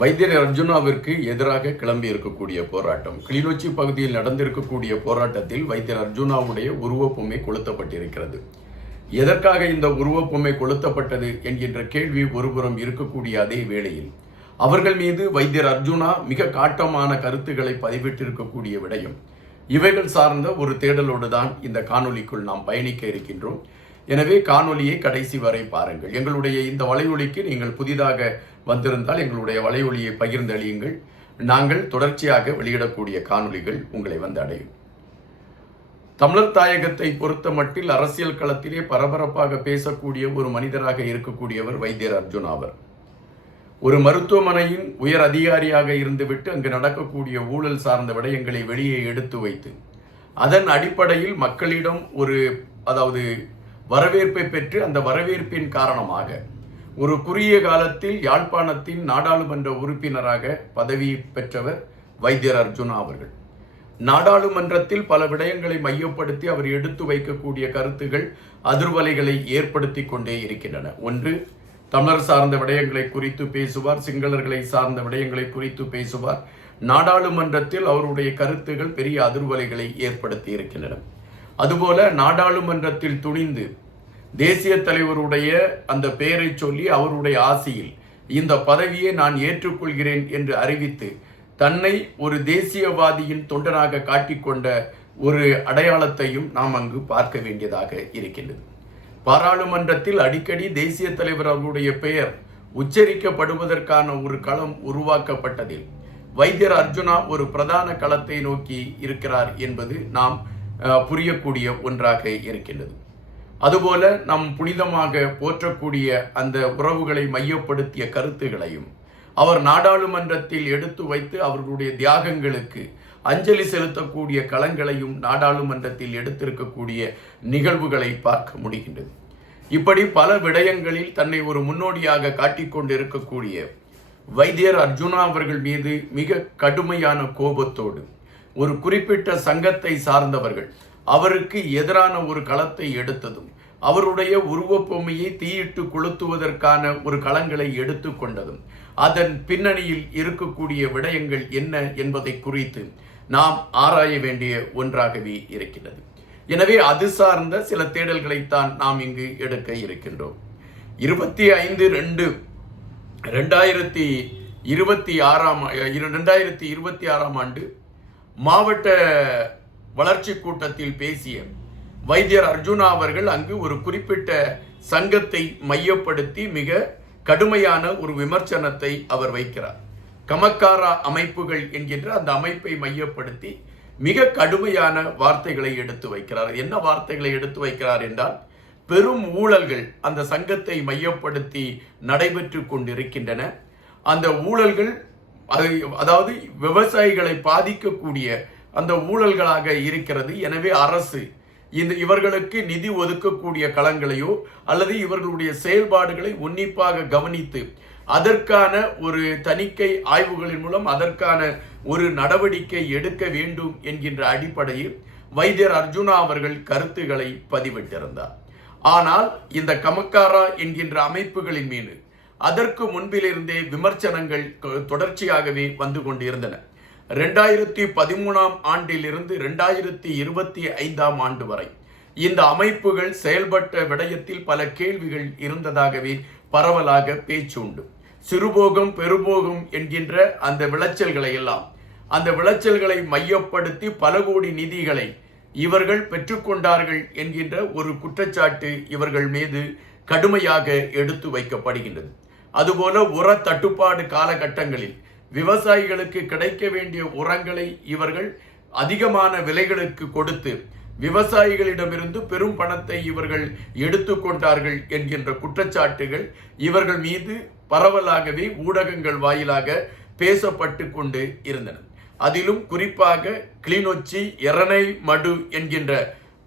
வைத்தியர் அர்ஜுனாவிற்கு எதிராக கிளம்பி இருக்கக்கூடிய போராட்டம். கிளிநொச்சி பகுதியில் நடந்திருக்கக்கூடிய போராட்டத்தில் வைத்தியர் அர்ஜுனாவுடைய உருவப்பொம்மை கொளுத்தப்பட்டிருக்கிறது. எதற்காக இந்த உருவப்பொம்மை கொளுத்தப்பட்டது என்கின்ற கேள்வி ஒருபுறம் இருக்கக்கூடிய அதே வேளையில் அவர்கள் மீது வைத்தியர் அர்ஜுனா மிக காட்டமான கருத்துக்களை பதிவிட்டிருக்கக்கூடிய விடயம் இவைகள் சார்ந்த ஒரு தேடலோடு தான் இந்த காணொலிக்குள் நாம் பயணிக்க இருக்கின்றோம். எனவே காணொலியை கடைசி வரை பாருங்கள். எங்களுடைய இந்த வலையொலிக்கு நீங்கள் புதிதாக வந்திருந்தால் எங்களுடைய வலையொலியை பகிர்ந்தளியுங்கள். நாங்கள் தொடர்ச்சியாக வெளியிடக்கூடிய காணொலிகள் உங்களை வந்து அடையும். தமிழர் தாயகத்தை பொறுத்த மட்டில் அரசியல் களத்திலே பரபரப்பாக பேசக்கூடிய ஒரு மனிதராக இருக்கக்கூடியவர் வைத்தியர் அர்ஜுனா அவர். ஒரு மருத்துவமனையின் உயர் அதிகாரியாக இருந்துவிட்டு அங்கு நடக்கக்கூடிய ஊழல் சார்ந்த விடயங்களை வெளியே எடுத்து வைத்து அதன் அடிப்படையில் மக்களிடம் வரவேற்பை பெற்று அந்த வரவேற்பின் காரணமாக ஒரு குறுகிய காலத்தில் யாழ்ப்பாணத்தின் நாடாளுமன்ற உறுப்பினராக பதவி பெற்றவர் வைத்தியர் அர்ஜுனா அவர்கள். நாடாளுமன்றத்தில் பல விடயங்களை மையப்படுத்தி அவர் எடுத்து வைக்கக்கூடிய கருத்துகள் அதிர்வலைகளை ஏற்படுத்தி கொண்டே இருக்கின்றன. ஒன்று, தமிழர் சார்ந்த விடயங்களை குறித்து பேசுவார், சிங்களர்களை சார்ந்த விடயங்களை குறித்து பேசுவார். நாடாளுமன்றத்தில் அவருடைய கருத்துகள் பெரிய அதிர்வலைகளை ஏற்படுத்தி இருக்கின்றன. அதுபோல நாடாளுமன்றத்தில் துணிந்து தேசிய தலைவருடைய அந்த பெயரை சொல்லி அவருடைய ஆசையில் இந்த பதவியை நான் ஏற்றுக்கொள்கிறேன் என்று அறிவித்து தன்னை ஒரு தேசியவாதியின் தொண்டனாக காட்டிக்கொண்ட ஒரு அடையாளத்தையும் நாம் அங்கு பார்க்க வேண்டியதாக இருக்கின்றது. பாராளுமன்றத்தில் அடிக்கடி தேசிய தலைவர் அவருடைய பெயர் உச்சரிக்கப்படுவதற்கான ஒரு களம் உருவாக்கப்பட்டதில் வைத்தியர் அர்ஜுனா ஒரு பிரதான களத்தை நோக்கி இருக்கிறார் என்பது நாம் புரியக்கூடிய ஒன்றாக இருக்கின்றது. அதுபோல நம் புனிதமாக போற்றக்கூடிய அந்த உறவுகளை மையப்படுத்திய கருத்துகளையும் அவர் நாடாளுமன்றத்தில் எடுத்து வைத்து அவர்களுடைய தியாகங்களுக்கு அஞ்சலி செலுத்தக்கூடிய களங்களையும் நாடாளுமன்றத்தில் எடுத்திருக்கக்கூடிய நிகழ்வுகளை பார்க்க முடிகின்றது. இப்படி பல விடயங்களில் தன்னை ஒரு முன்னோடியாக காட்டிக்கொண்டு இருக்கக்கூடிய வைத்தியர் அர்ஜுனா அவர்கள் மீது மிக கடுமையான கோபத்தோடு ஒரு குறிப்பிட்ட சங்கத்தை சார்ந்தவர்கள் அவருக்கு எதிரான ஒரு களத்தை எடுத்ததும் அவருடைய உருவப்பொம்மையை தீயிட்டு கொளுத்துவதற்கான ஒரு களங்களை எடுத்து கொண்டதும் அதன் பின்னணியில் இருக்கக்கூடிய விடயங்கள் என்ன என்பதை குறித்து நாம் ஆராய வேண்டிய ஒன்றாகவே இருக்கிறது. எனவே அது சார்ந்த சில தேடல்களைத்தான் நாம் இங்கு எடுக்க இருக்கின்றோம். 25/5/2026 ஆண்டு மாவட்ட வளர்ச்சி கூட்டத்தில் பேசிய வைத்தியர் அர்ஜுனா அவர்கள் அங்கு ஒரு குறிப்பிட்ட சங்கத்தை மையப்படுத்தி மிக கடுமையான ஒரு விமர்சனத்தை அவர் வைக்கிறார். கமக்காரா அமைப்புகள் என்கின்ற அந்த அமைப்பை மையப்படுத்தி மிக கடுமையான வார்த்தைகளை எடுத்து வைக்கிறார். என்ன வார்த்தைகளை எடுத்து வைக்கிறார் என்றால், பெரும் ஊழல்கள் அந்த சங்கத்தை மையப்படுத்தி நடைபெற்று கொண்டிருக்கின்றன. அந்த ஊழல்கள் அதாவது விவசாயிகளை பாதிக்கக்கூடிய அந்த ஊழல்களாக இருக்கிறது. எனவே அரசு இவர்களுக்கு நிதி ஒதுக்கக்கூடிய களங்களையோ அல்லது இவர்களுடைய செயல்பாடுகளை உன்னிப்பாக கவனித்து அதற்கான ஒரு தணிக்கை ஆய்வுகளின் மூலம் அதற்கான ஒரு நடவடிக்கை எடுக்க வேண்டும் என்கின்ற அடிப்படையில் வைத்தியர் அர்ஜுனா அவர்கள் கருத்துக்களை பதிவிட்டிருந்தார். ஆனால் இந்த கமக்காரா என்கின்ற அமைப்புகளின் மீது அதற்கு முன்பிலிருந்தே விமர்சனங்கள் தொடர்ச்சியாகவே வந்து கொண்டிருந்தன. 2013 ஆண்டிலிருந்து 2025 ஆண்டு வரை இந்த அமைப்புகள் செயல்பட்ட விடயத்தில் பல கேள்விகள் இருந்ததாகவே பரவலாக பேச்சுண்டு. சிறுபோகம் பெருபோகம் என்கின்ற அந்த விளைச்சல்களை மையப்படுத்தி பல கோடி நிதிகளை இவர்கள் பெற்றுக்கொண்டார்கள் என்கின்ற ஒரு குற்றச்சாட்டு இவர்கள் மீது கடுமையாக எடுத்து வைக்கப்படுகின்றது. அதுபோல உர தட்டுப்பாடு காலகட்டங்களில் விவசாயிகளுக்கு கிடைக்க வேண்டிய உரங்களை இவர்கள் அதிகமான விலைகளுக்கு கொடுத்து விவசாயிகளிடமிருந்து பெரும் பணத்தை இவர்கள் எடுத்துக்கொண்டார்கள் என்கின்ற குற்றச்சாட்டுகள் இவர்கள் மீது பரவலாகவே ஊடகங்கள் வாயிலாக பேசப்பட்டு கொண்டு இருந்தன. அதிலும் குறிப்பாக கிளிநொச்சி எரணை மடு என்கின்ற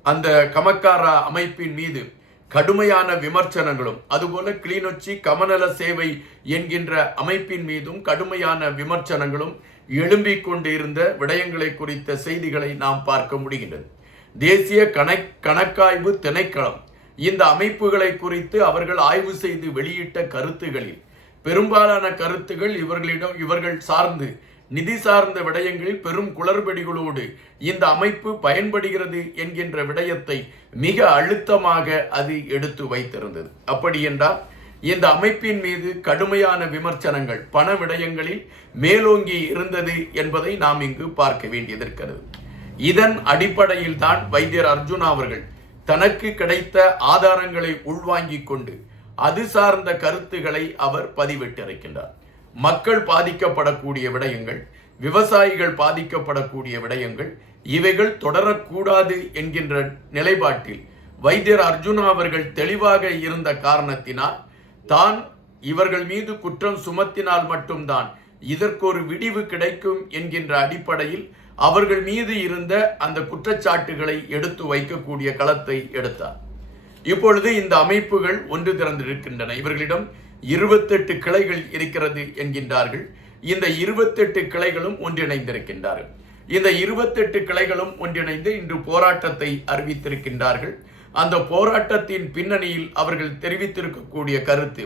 அந்த கமக்காரா அமைப்பின் மீது கடுமையான விமர்சனங்களும் அதுபோல கிளிநொச்சி கமநல சேவை என்கின்ற அமைப்பின் மீதும் கடுமையான விமர்சனங்களும் எழும்பிக் கொண்டிருந்த விடயங்களை குறித்த செய்திகளை நாம் பார்க்க முடிகின்றது. தேசிய கணக்காய்வு திணைக்களம் இந்த அமைப்புகளை குறித்து அவர்கள் ஆய்வு செய்து வெளியிட்ட கருத்துகளில் பெரும்பாலான கருத்துகள் இவர்கள் சார்ந்து நிதி சார்ந்த விடயங்களில் பெரும் குளறுபடிகளோடு இந்த அமைப்பு பயன்படுகிறது என்கின்ற விடயத்தை மிக அழுத்தமாக அது எடுத்து வைத்திருந்தது. அப்படி என்றால் இந்த அமைப்பின் மீது கடுமையான விமர்சனங்கள் பண விடயங்களில் மேலோங்கி இருந்தது என்பதை நாம் இங்கு பார்க்க வேண்டியதிருக்கிறது. இதன் அடிப்படையில் தான் வைத்தியர் அர்ஜுனா அவர்கள் தனக்கு கிடைத்த ஆதாரங்களை உள்வாங்கிக் கொண்டு அது சார்ந்த கருத்துக்களை அவர் பதிவிட்டிருக்கின்றார். மக்கள் பாதிக்கப்படக்கூடிய விடயங்கள், விவசாயிகள் பாதிக்கப்படக்கூடிய விடயங்கள், இவைகள் தொடரக்கூடாது என்கின்ற நிலைப்பாட்டில் வைத்தியர் அர்ஜுனா அவர்கள் தெளிவாக இருந்த காரணத்தினால் தான் இவர்கள் மீது குற்றம் சுமத்தினால் மட்டும்தான் இதற்கு ஒரு விடிவு கிடைக்கும் என்கின்ற அடிப்படையில் அவர்கள் மீது இருந்த அந்த குற்றச்சாட்டுகளை எடுத்து வைக்கக்கூடிய களத்தை எடுத்தார். இப்பொழுது இந்த அமைப்புகள் ஒன்று திறந்திருக்கின்றன. இவர்களிடம் 28 கிளைகள் இருக்கிறது என்கின்றார்கள். இந்த 28 கிளைகளும் ஒன்றிணைந்திருக்கின்றார்கள். இந்த 28 கிளைகளும் ஒன்றிணைந்து இன்று போராட்டத்தை அறிவித்திருக்கின்றார்கள். அந்த போராட்டத்தின் பின்னணியில் அவர்கள் தெரிவித்திருக்கக்கூடிய கருத்து,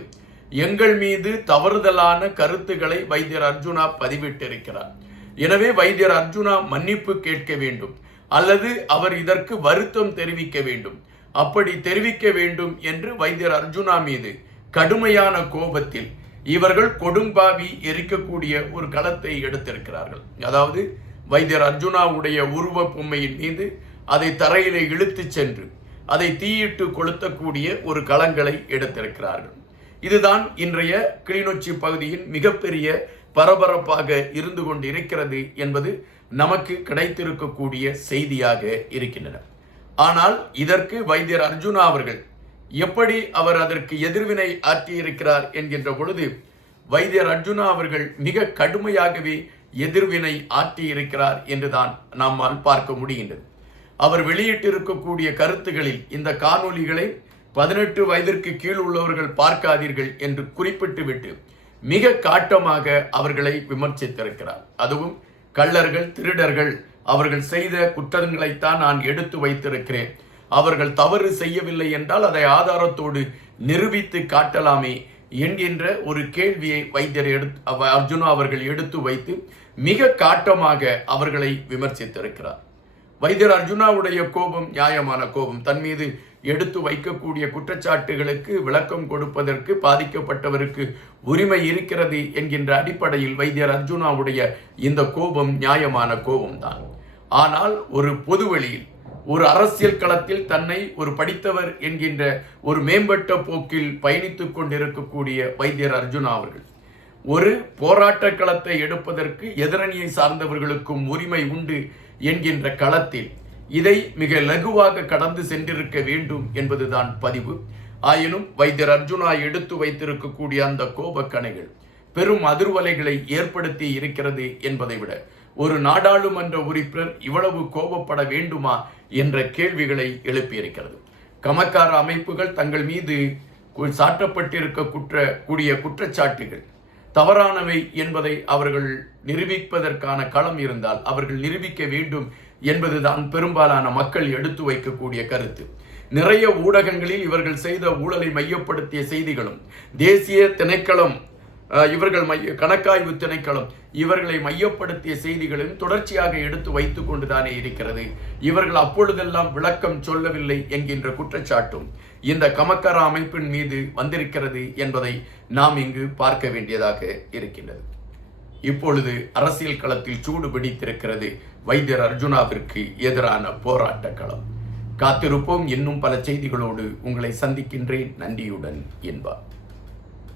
எங்கள் மீது தவறுதலான கருத்துக்களை வைத்தியர் அர்ஜுனா பதிவிட்டிருக்கிறார். எனவே வைத்தியர் அர்ஜுனா மன்னிப்பு கேட்க வேண்டும் அல்லது அவர் இதற்கு வருத்தம் தெரிவிக்க வேண்டும். அப்படி தெரிவிக்க வேண்டும் என்று வைத்தியர் அர்ஜுனா மீது கடுமையான கோபத்தில் இவர்கள் கொடும்பாவி எரிக்கக்கூடிய ஒரு களத்தை எடுத்திருக்கிறார்கள். அதாவது வைத்தியர் அர்ஜுனாவுடைய உருவ பொம்மையின் மீது அதை தரையிலே இழுத்து சென்று அதை தீயிட்டு கொளுத்தக்கூடிய ஒரு களங்களை எடுத்திருக்கிறார்கள். இதுதான் இன்றைய கிளிநொச்சி பகுதியின் மிகப்பெரிய பரபரப்பாக இருந்து கொண்டிருக்கிறது என்பது நமக்கு கிடைத்திருக்கக்கூடிய செய்தியாக இருக்கின்றன. ஆனால் இதற்கு வைத்தியர் அர்ஜுனா அவர்கள் எப்படி அவர் அதற்கு எதிர்வினை ஆற்றியிருக்கிறார் என்கின்ற பொழுது வைத்தியர் அர்ஜுனா அவர்கள் மிக கடுமையாகவே எதிர்வினை ஆற்றியிருக்கிறார் என்றுதான் நம்மால் பார்க்க முடிகின்றது. அவர் வெளியிட்டிருக்கக்கூடிய கருத்துகளில் இந்த காணொளிகளை 18 வயதிற்கு கீழ் உள்ளவர்கள் பார்க்காதீர்கள் என்று குறிப்பிட்டுவிட்டு மிக காட்டமாக அவர்களை விமர்சித்திருக்கிறார். அதுவும் கள்ளர்கள், திருடர்கள், அவர்கள் செய்த குற்றங்களைத்தான் நான் எடுத்து வைத்திருக்கிறேன், அவர்கள் தவறு செய்யவில்லை என்றால் அதை ஆதாரத்தோடு நிரூபித்து காட்டலாமே என்கின்ற ஒரு கேள்வியை வைத்தியர் அர்ஜுனா அவர்கள் எடுத்து வைத்து மிக காட்டமாக அவர்களை விமர்சித்திருக்கிறார். வைத்தியர் அர்ஜுனாவுடைய கோபம் நியாயமான கோபம். தன் மீது எடுத்து வைக்கக்கூடிய குற்றச்சாட்டுகளுக்கு விளக்கம் கொடுப்பதற்கு பாதிக்கப்பட்டவருக்கு உரிமை இருக்கிறது என்கின்ற அடிப்படையில் வைத்தியர் அர்ஜுனாவுடைய இந்த கோபம் நியாயமான கோபம்தான். ஆனால் ஒரு பொதுவெளியில் ஒரு அரசியல் களத்தில் தன்னை ஒரு படித்தவர் என்கின்ற ஒரு மேம்பட்ட போக்கில் பயணித்துக் கொண்டிருக்கக்கூடிய வைத்தியர் அர்ஜுனா அவர்கள் ஒரு போராட்ட களத்தை எடுப்பதற்கு எதிரணியை சார்ந்தவர்களுக்கும் உரிமை உண்டு என்கின்ற களத்தில் இதை மிக லகுவாக கடந்து சென்றிருக்க வேண்டும் என்பதுதான் பதிவு. ஆயினும் வைத்தியர் அர்ஜுனா எடுத்து வைத்திருக்கக்கூடிய அந்த கோபக்கணைகள் பெரும் அதிர்வலைகளை ஏற்படுத்தி இருக்கிறது என்பதை விட ஒரு நாடாளுமன்ற உறுப்பினர் இவ்வளவு கோபப்பட வேண்டுமா என்ற கேள்விகளை எழுப்பியிருக்கிறது. கமக்கார அமைப்புகள் தங்கள் மீது சாட்டப்பட்டிருக்கக்கூடிய குற்றச்சாட்டுகள் தவறானவை என்பதை அவர்கள் நிரூபிப்பதற்கான களம் இருந்தால் அவர்கள் நிரூபிக்க வேண்டும் என்பதுதான் பெரும்பாலான மக்கள் எடுத்து வைக்கக்கூடிய கருத்து. நிறைய ஊடகங்களில் இவர்கள் செய்த ஊழலை மையப்படுத்திய செய்திகளும், தேசிய திணைக்களம், இவர்கள் கணக்காய்வு திணைக்களம் இவர்களை மையப்படுத்திய செய்திகளும் தொடர்ச்சியாக எடுத்து வைத்துக் கொண்டுதானே இருக்கிறது. இவர்கள் அப்பொழுதெல்லாம் விளக்கம் சொல்லவில்லை என்கின்ற குற்றச்சாட்டும் இந்த கமக்கர அமைப்பின் மீது வந்திருக்கிறது என்பதை நாம் இங்கு பார்க்க வேண்டியதாக இருக்கின்றது. இப்பொழுது அரசியல் களத்தில் சூடு பிடித்திருக்கிறது வைத்தியர் அர்ஜுனாவிற்கு எதிரான போராட்ட களம். காத்திருப்போம். இன்னும் பல செய்திகளோடு உங்களை சந்திக்கின்றேன். நன்றியுடன் என்பார்.